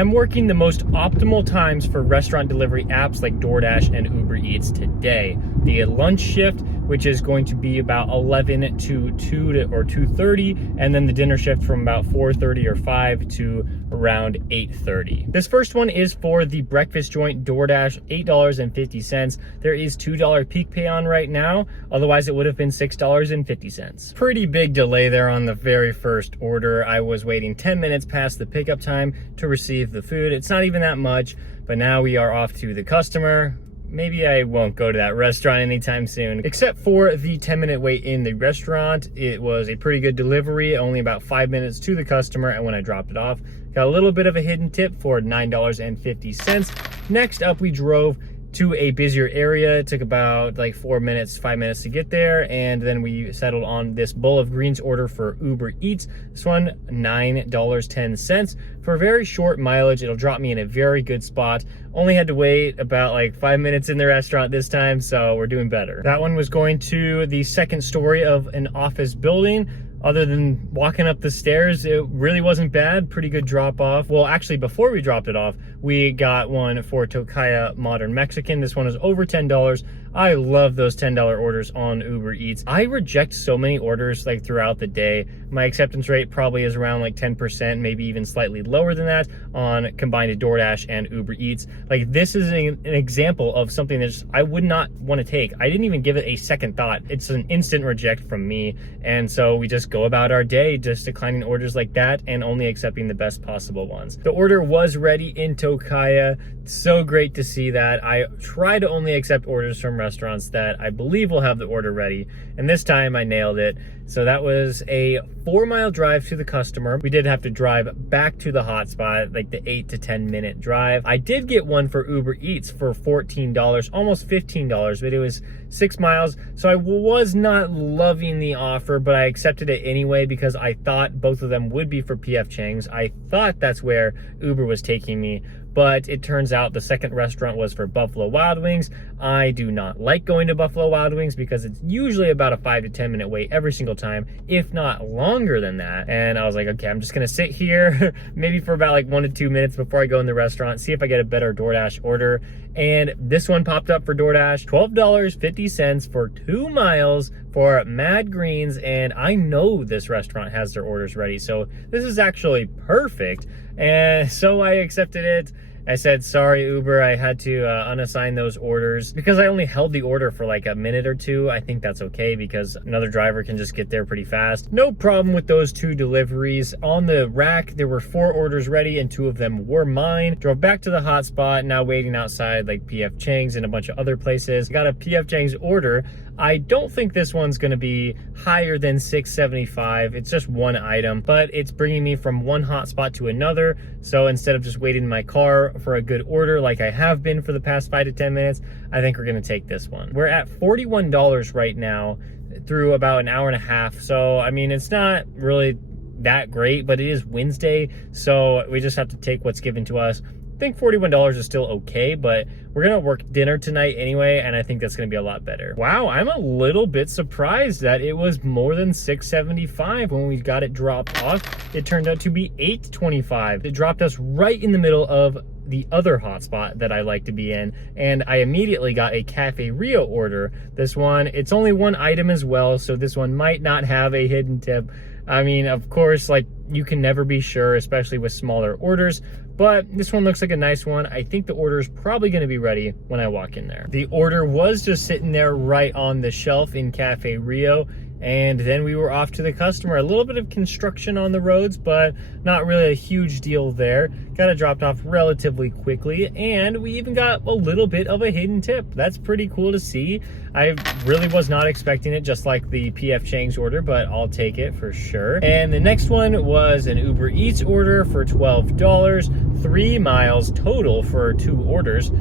I'm working the most optimal times for restaurant delivery apps like DoorDash and Uber Eats today. The lunch shift, which is going to be about 11 to 2 or 2:30, and then the dinner shift from about 4:30 or 5 to around 8:30. This first one is for the breakfast joint DoorDash, $8.50. There is $2 peak pay on right now, otherwise it would have been $6.50. Pretty big delay there on the very first order. I was waiting 10 minutes past the pickup time to receive the food. It's not even that much, but now we are off to the customer. Maybe I won't go to that restaurant anytime soon. Except for the 10-minute wait in the restaurant, it was a pretty good delivery, only about 5 minutes to the customer, and when I dropped it off, got a little bit of a hidden tip for $9.50. Next up, we drove to a busier area. It took about like 5 minutes to get there, and then we settled on this bowl of greens order for Uber Eats. This one, $9.10. For a very short mileage, it'll drop me in a very good spot. Only had to wait about like 5 minutes in the restaurant this time, so we're doing better. That one was going to the second story of an office building. Other than walking up the stairs, it really wasn't bad. Pretty good drop off. Well, actually, before we dropped it off, we got one for Tocaya Modern Mexican. This one is over $10. I love those $10 orders on Uber Eats. I reject so many orders like throughout the day. My acceptance rate probably is around like 10%, maybe even slightly lower than that on combined DoorDash and Uber Eats. Like, this is an example of something that I would not want to take. I didn't even give it a second thought. It's an instant reject from me. And so we just go about our day just declining orders like that and only accepting the best possible ones. The order was ready in Tocaya. So great to see that. I try to only accept orders from restaurants that I believe will have the order ready, and this time I nailed it. So that was a 4-mile drive to the customer. We did have to drive back to the hotspot, like the 8 to 10 minute drive. I did get one for Uber Eats for $14, almost $15, but it was 6 miles. So I was not loving the offer, but I accepted it anyway because I thought both of them would be for PF Chang's. I thought that's where Uber was taking me, but it turns out the second restaurant was for Buffalo Wild Wings. I do not like going to Buffalo Wild Wings because it's usually about a 5 to 10 minute wait every single time, if not longer than that. And I was like, okay, I'm just gonna sit here maybe for about like 1 to 2 minutes before I go in the restaurant, see if I get a better DoorDash order. And this one popped up for DoorDash, $12.50 for 2 miles for Mad Greens. And I know this restaurant has their orders ready, so this is actually perfect. And so I accepted it. I said, sorry, Uber, I had to unassign those orders because I only held the order for like a minute or two. I think that's okay because another driver can just get there pretty fast. No problem with those 2 deliveries. On the rack, there were 4 orders ready and 2 of them were mine. Drove back to the hotspot, now waiting outside like PF Chang's and a bunch of other places. Got a PF Chang's order. I don't think this one's gonna be higher than $6.75. It's just one item, but it's bringing me from one hotspot to another. So instead of just waiting in my car for a good order like I have been for the past 5 to 10 minutes, I think we're gonna take this one. We're at $41 right now through about an hour and a half. So, I mean, it's not really that great, but it is Wednesday. So we just have to take what's given to us. I think $41 is still okay, but we're gonna work dinner tonight anyway, and I think that's gonna be a lot better. Wow, I'm a little bit surprised that it was more than $6.75 when we got it dropped off. It turned out to be $8.25. It dropped us right in the middle of the other hotspot that I like to be in, and I immediately got a Cafe Rio order. This one, it's only one item as well, so this one might not have a hidden tip. I mean, of course, like, you can never be sure, especially with smaller orders, but this one looks like a nice one. I think the order is probably gonna be ready when I walk in there. The order was just sitting there right on the shelf in Cafe Rio, and then we were off to the customer. A little bit of construction on the roads, but not really a huge deal there. Got it dropped off relatively quickly, and we even got a little bit of a hidden tip. That's pretty cool to see. I really was not expecting it, just like the PF Chang's order, but I'll take it for sure. And the next one was an Uber Eats order for $12, 3 miles total for 2 orders.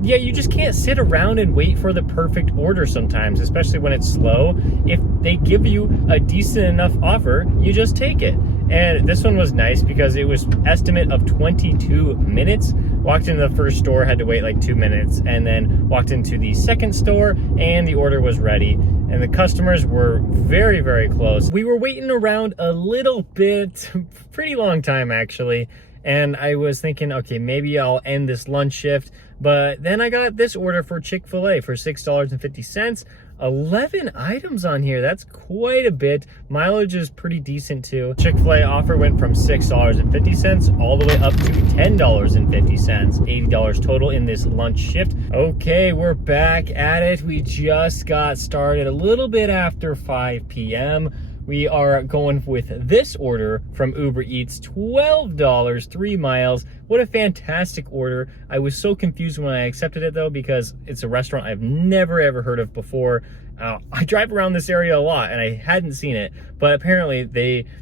Yeah, you just can't sit around and wait for the perfect order sometimes, especially when it's slow. If they give you a decent enough offer, you just take it. And this one was nice because it was estimate of 22 minutes. Walked into the first store, had to wait like 2 minutes, and then walked into the second store and the order was ready. And the customers were very, very close. We were waiting around a little bit, pretty long time actually. and I was thinking, okay, maybe I'll end this lunch shift. But then I got this order for Chick-fil-A for $6.50. 11 items on here. That's quite a bit. Mileage is pretty decent too. Chick-fil-A offer went from $6.50 all the way up to $10.50. $80 total in this lunch shift. Okay, we're back at it. We just got started a little bit after 5 p.m. We are going with this order from Uber Eats, $12, 3 miles. What a fantastic order. I was so confused when I accepted it though, because it's a restaurant I've never ever heard of before. I drive around this area a lot and I hadn't seen it, but apparently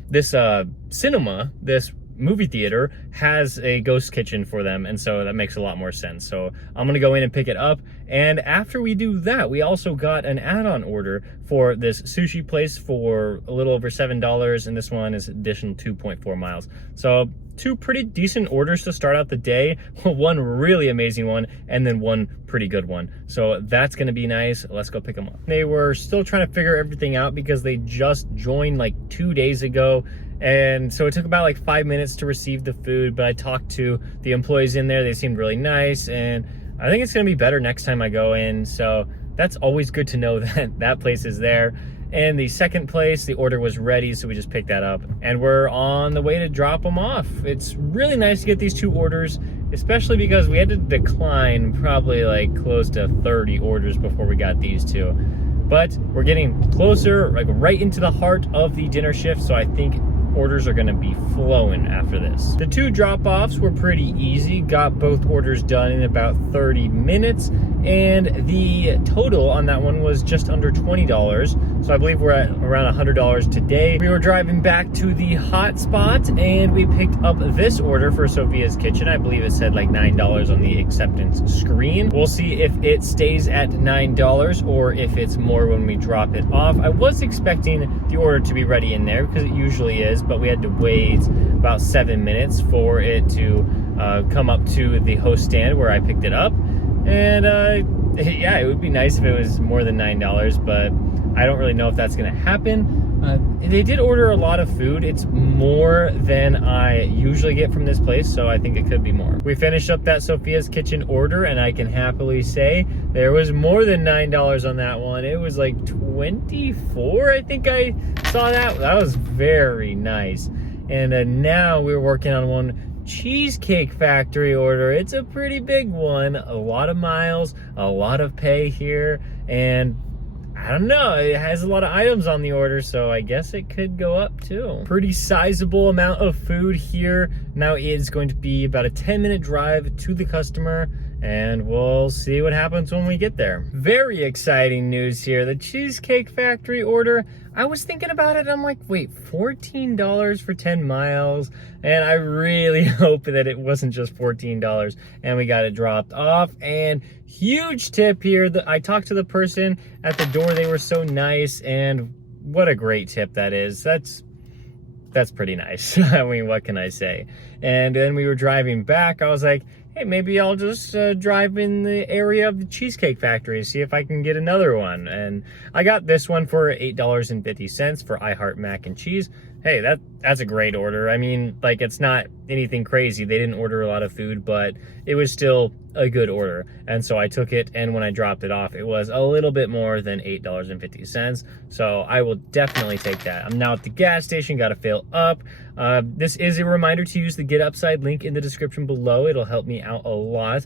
this cinema, this movie theater, has a ghost kitchen for them, and so that makes a lot more sense. So I'm gonna go in and pick it up, and after we do that, we also got an add-on order for this sushi place for a little over $7, and this one is additional 2.4 miles. So 2 pretty decent orders to start out the day. One really amazing one, and then one pretty good one. So that's gonna be nice. Let's go pick them up. They were still trying to figure everything out because they just joined like 2 days ago. And so it took about like 5 minutes to receive the food, but I talked to the employees in there. They seemed really nice, and I think it's gonna be better next time I go in. So that's always good to know that that place is there. And the second place, the order was ready, so we just picked that up. And we're on the way to drop them off. It's really nice to get these 2 orders, especially because we had to decline probably like close to 30 orders before we got these 2. But we're getting closer, like right into the heart of the dinner shift, so I think orders are gonna be flowing after this. The 2 drop-offs were pretty easy. Got both orders done in about 30 minutes, and the total on that one was just under $20. So I believe we're at around $100 today. We were driving back to the hot spot, and we picked up this order for Sophia's Kitchen. I believe it said like $9 on the acceptance screen. We'll see if it stays at $9 or if it's more when we drop it off. I was expecting the order to be ready in there because it usually is, but we had to wait about 7 minutes for it to come up to the host stand where I picked it up. And yeah, it would be nice if it was more than $9, but I don't really know if that's gonna happen. They did order a lot of food. It's more than I usually get from this place, so I think it could be more. We finished up that Sophia's Kitchen order, and I can happily say there was more than $9 on that one. It was like 24, I think I saw that. That was very nice. And now we're working on one Cheesecake Factory order. It's a pretty big one. A lot of miles, a lot of pay here, and I don't know, it has a lot of items on the order, so I guess it could go up too. Pretty sizable amount of food here. Now it is going to be about a 10-minute drive to the customer, and we'll see what happens when we get there. Very exciting news here. The Cheesecake Factory order, I was thinking about it, and I'm like, wait, $14 for 10 miles? And I really hope that it wasn't just $14, and we got it dropped off. And huge tip here. I talked to the person at the door. They were so nice, and what a great tip that is. That's pretty nice. I mean, what can I say? And then we were driving back. I was like, hey, maybe I'll just drive in the area of the Cheesecake Factory, see if I can get another one. And I got this one for $8.50 for I Heart Mac and Cheese. Hey, that's a great order. I mean, like, it's not anything crazy. They didn't order a lot of food, but it was still a good order. And so I took it, and when I dropped it off, it was a little bit more than $8.50. So I will definitely take that. I'm now at the gas station, gotta fill up. This is a reminder to use the Get Upside link in the description below. It'll help me out a lot.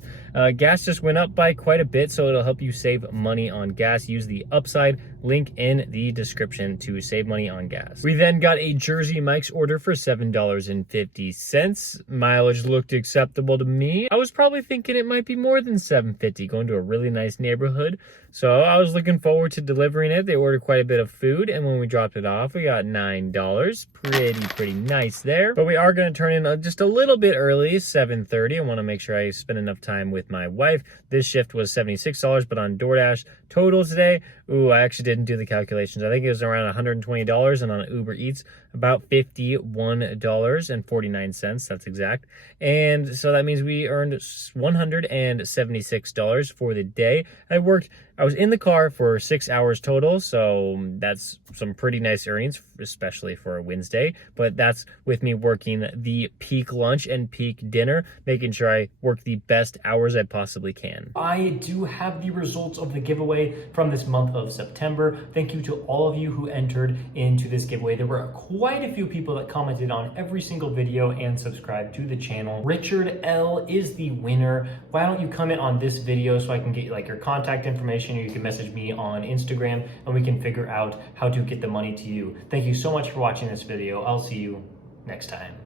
Gas just went up by quite a bit, so it'll help you save money on gas. Use the Upside link in the description to save money on gas. We then got a Jersey Mike's order for $7.50. Mileage looked acceptable to me. I was probably thinking it might be more than $7.50, going to a really nice neighborhood. So I was looking forward to delivering it. They ordered quite a bit of food, and when we dropped it off, we got $9. Pretty nice there. But we are going to turn in just a little bit early, 7:30. I want to make sure I spend enough time with my wife. This shift was $76, but on DoorDash total today, ooh, I actually didn't do the calculations. I think it was around $120, and on Uber Eats, about $51.49. That's exact. And so that means we earned $176 for the day. I was in the car for 6 hours total, so that's some pretty nice earnings, especially for a Wednesday. But that's with me working the peak lunch and peak dinner, making sure I work the best hours I possibly can. I do have the results of the giveaway from this month of September. Thank you to all of you who entered into this giveaway. There were quite a few people that commented on every single video and subscribed to the channel. Richard L is the winner. Why don't you comment on this video so I can get like your contact information, or you can message me on Instagram and we can figure out how to get the money to you. Thank you so much for watching this video. I'll see you next time.